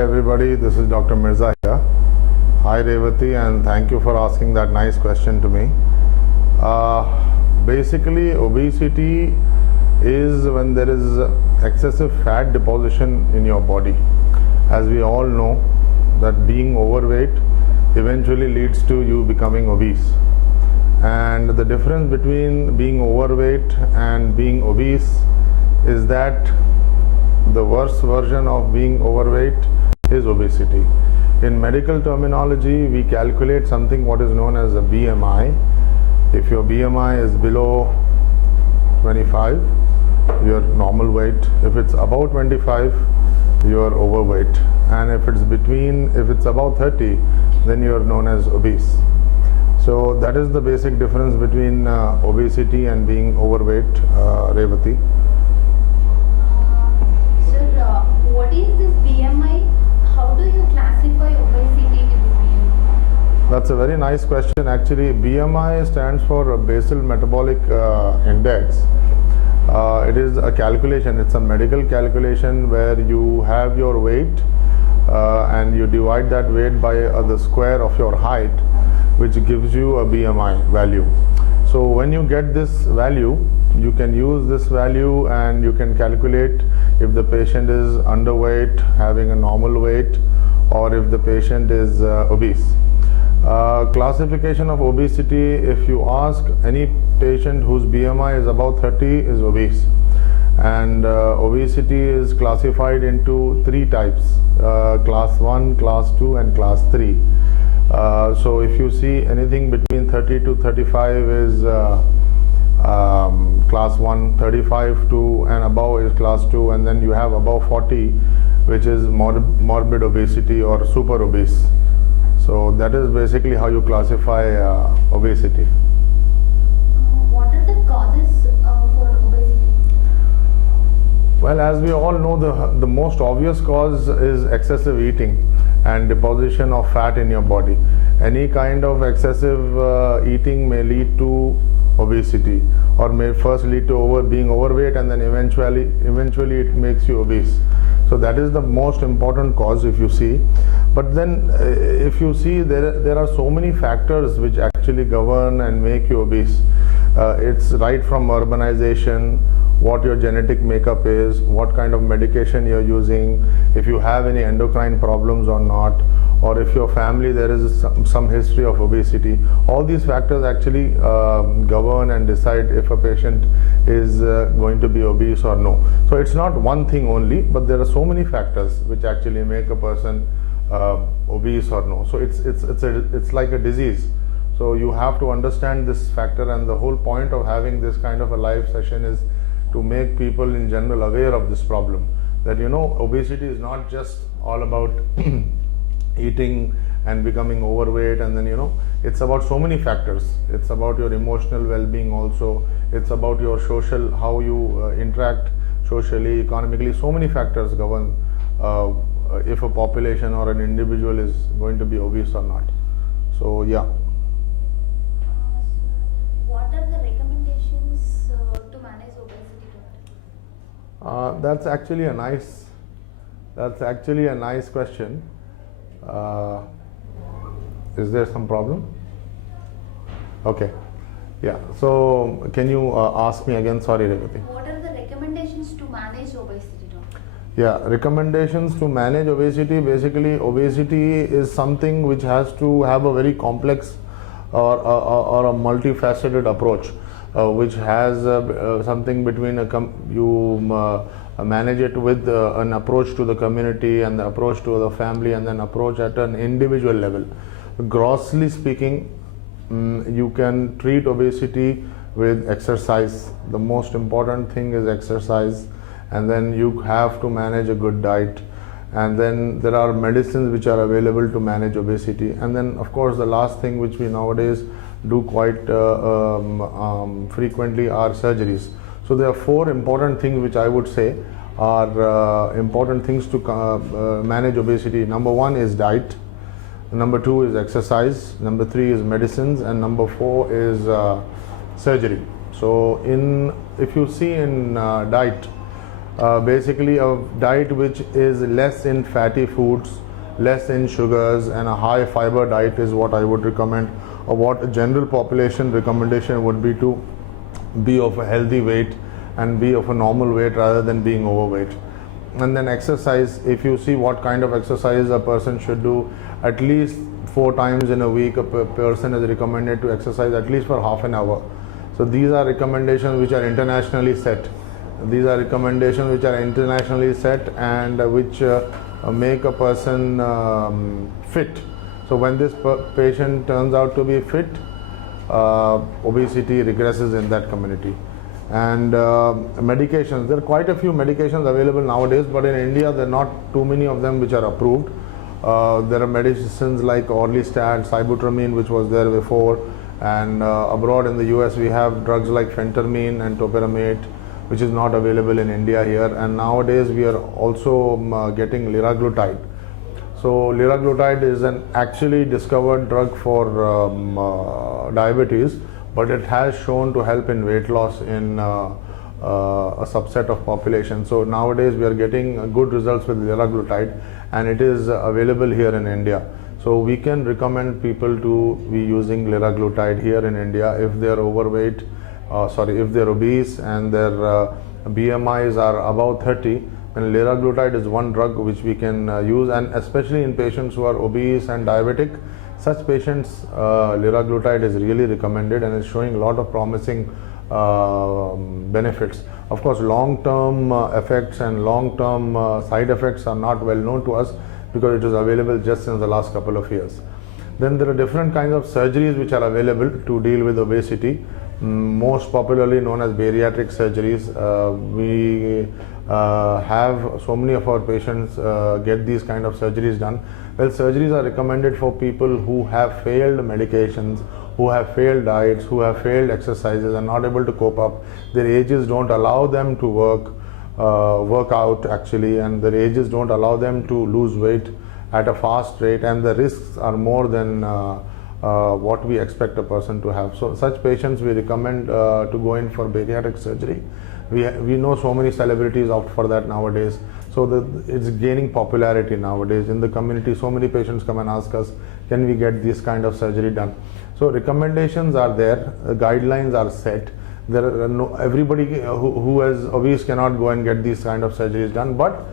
everybody, this is Dr. Mirza here. Hi Revati, and thank you for asking that nice question to me. Basically, obesity is when there is excessive fat deposition in your body. As we all know, that being overweight eventually leads to you becoming obese. And the difference between being overweight and being obese is that the worst version of being overweight is obesity. In medical terminology, we calculate something what is known as a BMI. If your BMI is below 25, you're normal weight. If it's above 25, you're overweight. And if it's above 30, then you're known as obese. So that is the basic difference between obesity and being overweight, Revati. What is this BMI? How do you classify obesity with BMI? That's a very nice question. Actually, BMI stands for Basal Metabolic Index. It is a calculation, it's a medical calculation where you have your weight and you divide that weight by the square of your height, which gives you a BMI value. So when you get this value, you can use this value and you can calculate if the patient is underweight, having a normal weight, or if the patient is obese. Classification of obesity, if you ask any patient whose BMI is about 30 is obese. And obesity is classified into three types, class 1, class 2 and class 3. So if you see anything between 30 to 35 is class 1, 35 to and above is class 2, and then you have above 40, which is morbid obesity or super obese. So that is basically how you classify obesity. What are the causes for obesity? Well, as we all know, the most obvious cause is excessive eating and deposition of fat in your body. Any kind of excessive eating may lead to obesity, or may first lead to being overweight, and then eventually it makes you obese. So that is the most important cause, if you see. But then if you see, there are so many factors which actually govern and make you obese. It's right from urbanization, what your genetic makeup is, what kind of medication you're using, if you have any endocrine problems or not, or if your family there is some history of obesity. All these factors actually govern and decide if a patient is going to be obese or no. So it's not one thing only, but there are so many factors which actually make a person obese or no. So it's like a disease. So you have to understand this factor, and the whole point of having this kind of a live session is to make people in general aware of this problem. That obesity is not just all about eating and becoming overweight, and then it's about so many factors. It's about your emotional well-being also. It's about your social, how you interact socially, economically. So many factors govern if a population or an individual is going to be obese or not. So yeah. What are the recommendations to manage obesity? That's actually a nice question. Is there some problem? Okay. Yeah. So can you ask me again? Sorry, Revati. What are the recommendations to manage obesity, doctor? Yeah, recommendations to manage obesity. Basically, obesity is something which has to have a very complex or a multifaceted approach, which has something between manage it with an approach to the community and the approach to the family, and then approach at an individual level. Grossly speaking, you can treat obesity with exercise. The most important thing is exercise, and then you have to manage a good diet, and then there are medicines which are available to manage obesity, and then of course the last thing which we nowadays do quite frequently are surgeries. So there are four important things which I would say are important things to manage obesity. Number one is diet, number two is exercise, number three is medicines, and number four is surgery. So if you see in diet, Basically a diet which is less in fatty foods, less in sugars, and a high fiber diet is what I would recommend, or what a general population recommendation would be, to be of a healthy weight and be of a normal weight rather than being overweight. And then exercise, if you see what kind of exercise a person should do, at least 4 times in a week a person is recommended to exercise at least for half an hour. So these are recommendations which are internationally set. These are recommendations which are internationally set and which make a person fit. So when this patient turns out to be fit, obesity regresses in that community. And medications, there are quite a few medications available nowadays, but in India there are not too many of them which are approved. There are medicines like Orlistat, Sibutramine, which was there before, and abroad in the US we have drugs like Phentermine and Topiramate, which is not available in India here. And nowadays we are also getting liraglutide. So liraglutide is an actually discovered drug for diabetes, but it has shown to help in weight loss in a subset of population. So nowadays we are getting good results with liraglutide, and it is available here in India. So we can recommend people to be using liraglutide here in India if they are overweight, if they are obese and their BMIs are above 30. And liraglutide is one drug which we can use, and especially in patients who are obese and diabetic, such patients liraglutide is really recommended and is showing a lot of promising benefits. Of course, long-term effects and long-term side effects are not well known to us because it is available just in the last couple of years. Then there are different kinds of surgeries which are available to deal with obesity, most popularly known as bariatric surgeries. We have so many of our patients get these kind of surgeries done. Well, surgeries are recommended for people who have failed medications, who have failed diets, who have failed exercises and not able to cope up. Their ages don't allow them to work out actually, and their ages don't allow them to lose weight at a fast rate, and the risks are more than what we expect a person to have. So such patients we recommend to go in for bariatric surgery. We know so many celebrities opt for that nowadays. So it's gaining popularity nowadays in the community. So many patients come and ask us, can we get this kind of surgery done? So recommendations are there, guidelines are set. There are everybody who is obese cannot go and get these kind of surgeries done, but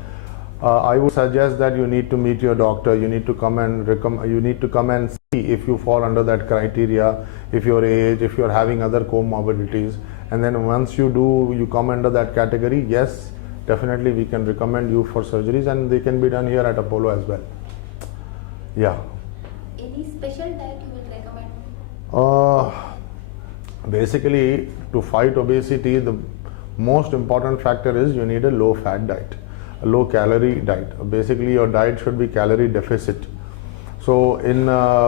I would suggest that you need to meet your doctor. You need to come and see if you fall under that criteria, if your age, if you are having other comorbidities, and then once you come under that category, yes, definitely we can recommend you for surgeries, and they can be done here at Apollo as well. Yeah. Any special diet you will recommend? Basically, to fight obesity, the most important factor is you need a low fat diet, a low calorie diet. Basically, your diet should be calorie deficit. So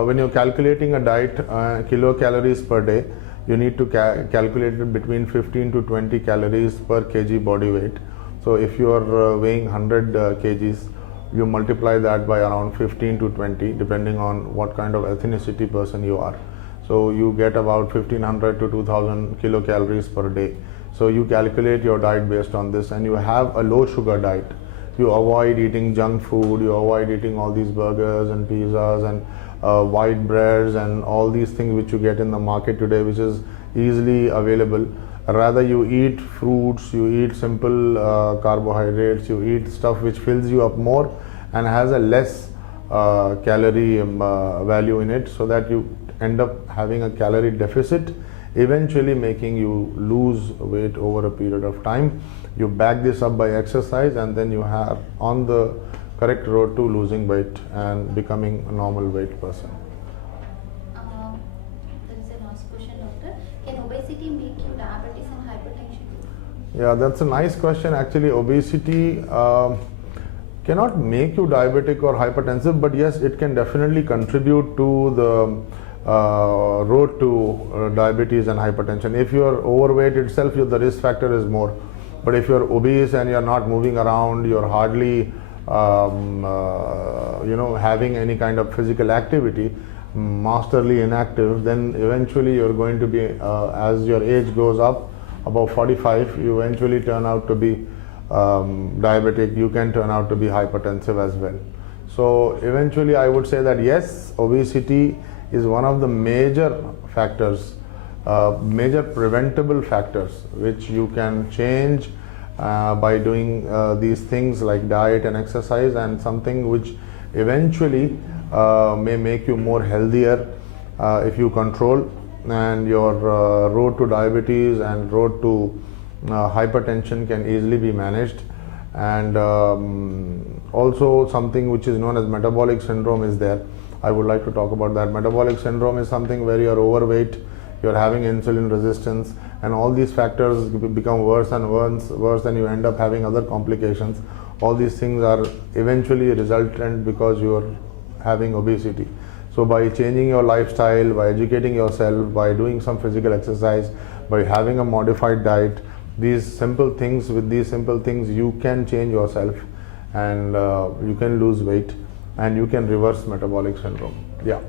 when you're calculating a diet, kilocalories per day, you need to calculate it between 15 to 20 calories per kg body weight. So if you are weighing 100 kgs, you multiply that by around 15 to 20 depending on what kind of ethnicity person you are. So you get about 1500 to 2000 kilocalories per day. So you calculate your diet based on this, and you have a low sugar diet. You avoid eating junk food, you avoid eating all these burgers and pizzas and white breads and all these things which you get in the market today, which is easily available. Rather you eat fruits, you eat simple carbohydrates, you eat stuff which fills you up more and has a less calorie value in it, so that you end up having a calorie deficit, eventually making you lose weight over a period of time. You back this up by exercise, and then you are on the correct road to losing weight and becoming a normal weight person. There is a last question, doctor. Can obesity make you diabetes and hypertension? Yeah, that's a nice question. Actually, obesity cannot make you diabetic or hypertensive, but yes, it can definitely contribute to the road to diabetes and hypertension. If you are overweight itself, the risk factor is more. But if you are obese and you are not moving around, you are hardly having any kind of physical activity, masterly inactive, then eventually you are going to be, as your age goes up, about 45, you eventually turn out to be diabetic, you can turn out to be hypertensive as well. So eventually I would say that yes, obesity is one of the major factors, major preventable factors which you can change by doing these things like diet and exercise, and something which eventually may make you more healthier if you control, and your road to diabetes and road to hypertension can easily be managed. And also something which is known as metabolic syndrome is there. I would like to talk about that. Metabolic syndrome is something where you are overweight, you are having insulin resistance, and all these factors become worse and worse, and you end up having other complications. All these things are eventually resultant because you are having obesity. So by changing your lifestyle, by educating yourself, by doing some physical exercise, by having a modified diet, these simple things, with these simple things you can change yourself, and you can lose weight, and you can reverse metabolic syndrome. Yeah.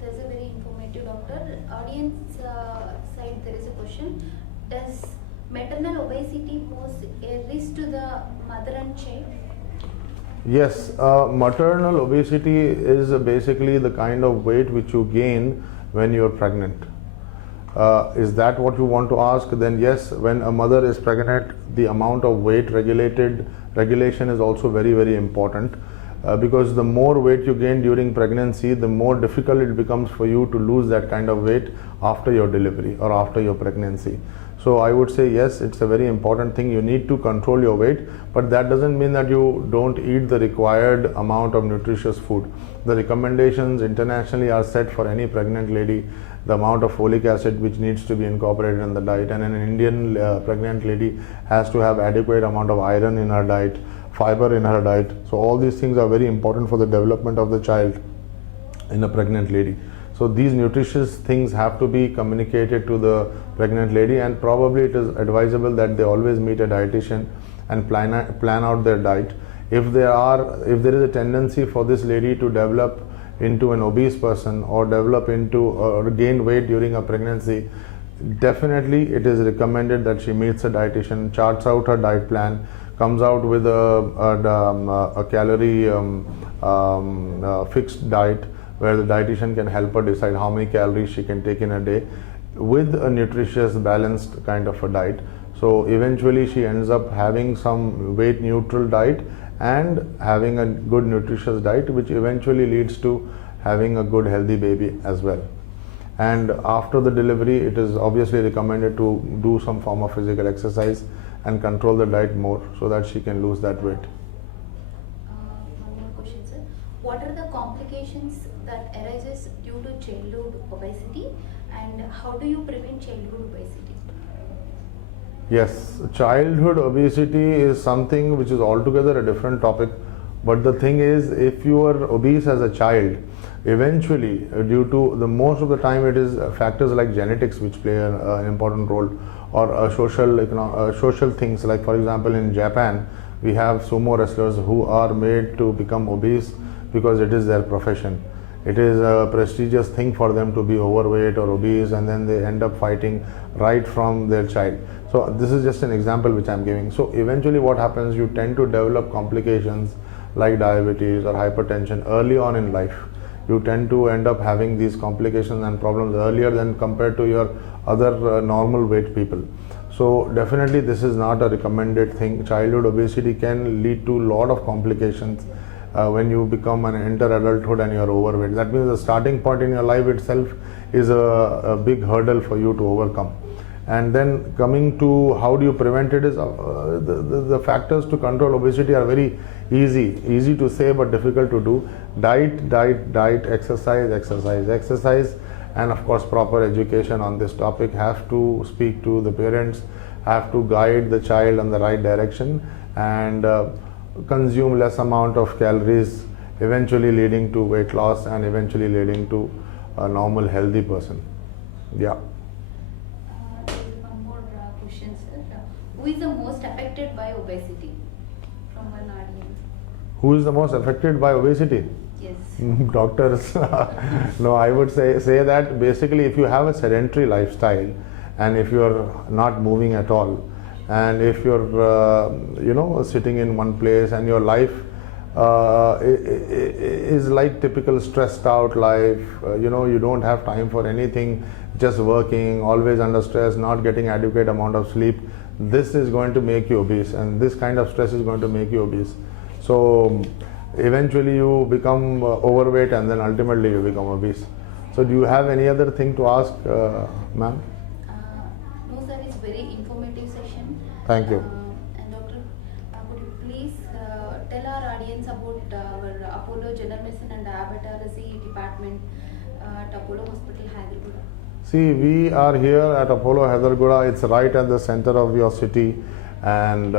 There's a very informative doctor. Audience side, there is a question. Does maternal obesity pose a risk to the mother and child? Yes, maternal obesity is basically the kind of weight which you gain when you are pregnant. Is that what you want to ask? Then yes, when a mother is pregnant, the amount of weight regulation is also very, very important, because the more weight you gain during pregnancy, the more difficult it becomes for you to lose that kind of weight after your delivery or after your pregnancy. So I would say yes, it's a very important thing. You need to control your weight, but that doesn't mean that you don't eat the required amount of nutritious food. The recommendations internationally are set for any pregnant lady, the amount of folic acid which needs to be incorporated in the diet, and an Indian pregnant lady has to have adequate amount of iron in her diet, fiber in her diet. So all these things are very important for the development of the child in a pregnant lady. So these nutritious things have to be communicated to the pregnant lady, and probably it is advisable that they always meet a dietitian and plan out their diet. If there is a tendency for this lady to develop into an obese person, or develop into or gain weight during a pregnancy, definitely it is recommended that she meets a dietitian, charts out her diet plan, comes out with a calorie fixed diet, where the dietitian can help her decide how many calories she can take in a day, with a nutritious, balanced kind of a diet. So eventually she ends up having some weight neutral diet and having a good nutritious diet, which eventually leads to having a good healthy baby as well. And after the delivery, it is obviously recommended to do some form of physical exercise and control the diet more, so that she can lose that weight. One more question, sir. What are the complications that arises due to childhood obesity, and how do you prevent childhood obesity? Yes, childhood obesity is something which is altogether a different topic. But the thing is, if you are obese as a child, eventually, due to the most of the time, it is factors like genetics which play an important role, or social things. Like for example, in Japan, we have sumo wrestlers who are made to become obese because it is their profession. It is a prestigious thing for them to be overweight or obese, and then they end up fighting right from their child. So this is just an example which I am giving. So eventually what happens, you tend to develop complications like diabetes or hypertension early on in life. You tend to end up having these complications and problems earlier than compared to your other normal weight people. So definitely this is not a recommended thing. Childhood obesity can lead to a lot of complications when you become an enter adulthood and you are overweight. That means the starting point in your life itself is a big hurdle for you to overcome. And then coming to how do you prevent it, is the factors to control obesity are very easy to say but difficult to do. Diet, exercise, and of course proper education on this topic. Have to speak to the parents, have to guide the child in the right direction, and consume less amount of calories, eventually leading to weight loss and eventually leading to a normal healthy person. Yeah. There is one more question, sir. Who is the most affected by obesity? From one audience. Who is the most affected by obesity? Yes. Doctors. No, I would say that basically if you have a sedentary lifestyle and if you are not moving at all, And if you're sitting in one place and your life is like typical stressed out life, you don't have time for anything, just working, always under stress, not getting adequate amount of sleep, this is going to make you obese, and this kind of stress is going to make you obese. So eventually you become overweight, and then ultimately you become obese. So do you have any other thing to ask, ma'am? No, sir, it's very informative session. Thank you. And doctor, could you please tell our audience about our Apollo General Medicine and Diabetology Department at Apollo Hospital, Hyderguda? See, we are here at Apollo Hyderguda. It's right at the center of your city, and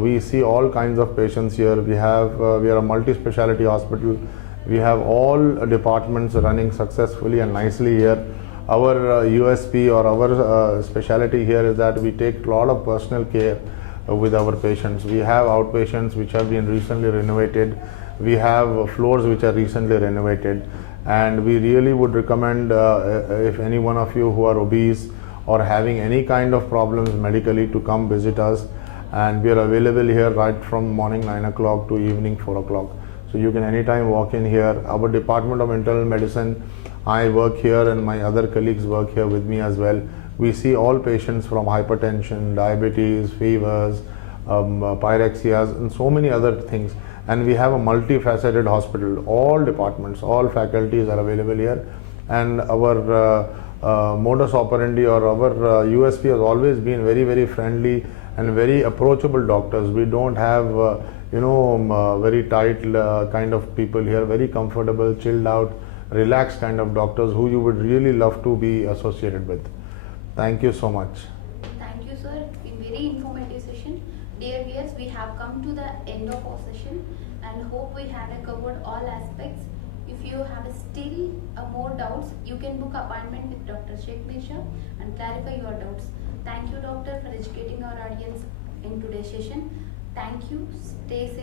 we see all kinds of patients here. We are a multi-speciality hospital. We have all departments running successfully and nicely here. Our USP or our speciality here is that we take a lot of personal care with our patients. We have outpatients which have been recently renovated. We have floors which are recently renovated. And we really would recommend if any one of you who are obese or having any kind of problems medically to come visit us. And we are available here right from morning 9 o'clock to evening 4 o'clock. So you can anytime walk in here. Our Department of Internal Medicine, I work here and my other colleagues work here with me as well. We see all patients from hypertension, diabetes, fevers, pyrexias, and so many other things. And we have a multifaceted hospital. All departments, all faculties are available here. And our modus operandi or our USP has always been very, very friendly and very approachable doctors. We don't have very tight kind of people here, very comfortable, chilled out, relaxed kind of doctors who you would really love to be associated with. Thank you so much. Thank you, sir. It's been very informative session. Dear viewers, we have come to the end of our session and hope we have covered all aspects. If you have still more doubts, you can book appointment with Dr. Shaeq Mirza and clarify your doubts. Thank you, doctor, for educating our audience in today's session. Thank you. Stay safe.